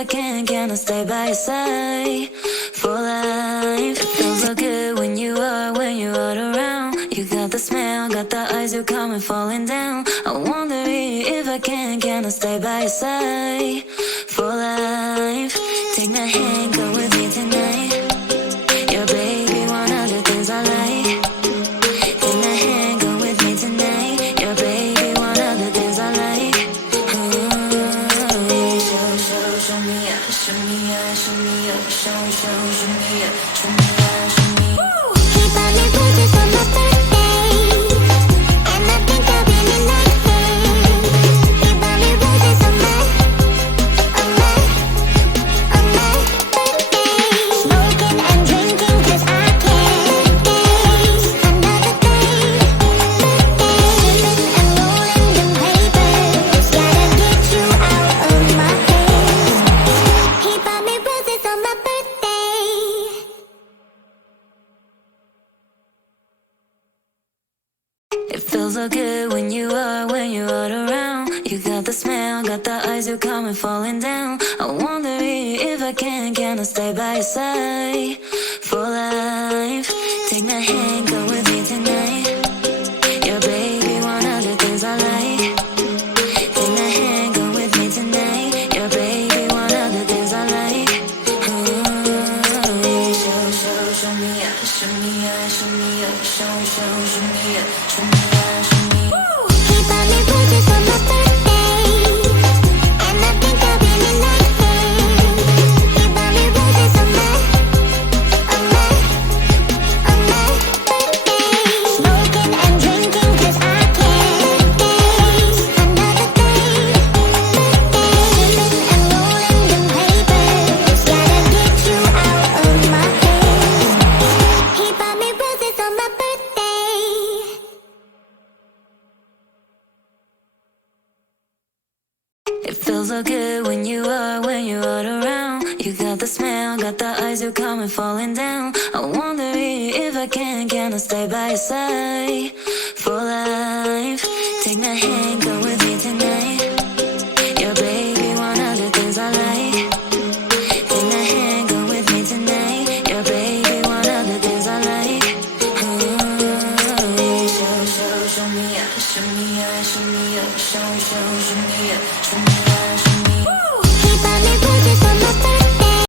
I can I stay by your side for life? It feels so good when you're around. You got the smell, got the eyes, you're coming falling down. I wonder if I can I stay by your side for life? Take my hand, go with me tonight. Your baby, one of the things I like. Take my hand, go with me tonight. Your baby, one of the things I like. Show me up, show me up, show me up, show me up, show me up, show me up. He bought me roses on my birthday, and I think I really like him. He bought me roses on my birthday. Smoking and drinking 'cause I can't taste another day. Sipping and rolling them papers, gotta get you out of my head. He bought me roses on my birthday. It feels so good when you're around. You got the smell, got the eyes, you're coming falling down. I wonder if I can I stay by your side for life? Take my hand, go with me tonight. Your baby, one of the things I like. Take my hand, go with me tonight. Your baby, one of the things I like. Show me up, show me up, show me up, show me up, show me up, show me up. He bought me roses on my birthday, and I think I really like him. He bought me roses on my birthday. Smoking and drinking 'cause I can't taste another day. Sipping and rolling them papers, gotta get you out of my head. He bought me roses on my birthday. It feels so good when you're around. You got the smell, got the eyes, you're coming falling down. I wonder if I can I stay by your side for life? Take my hand.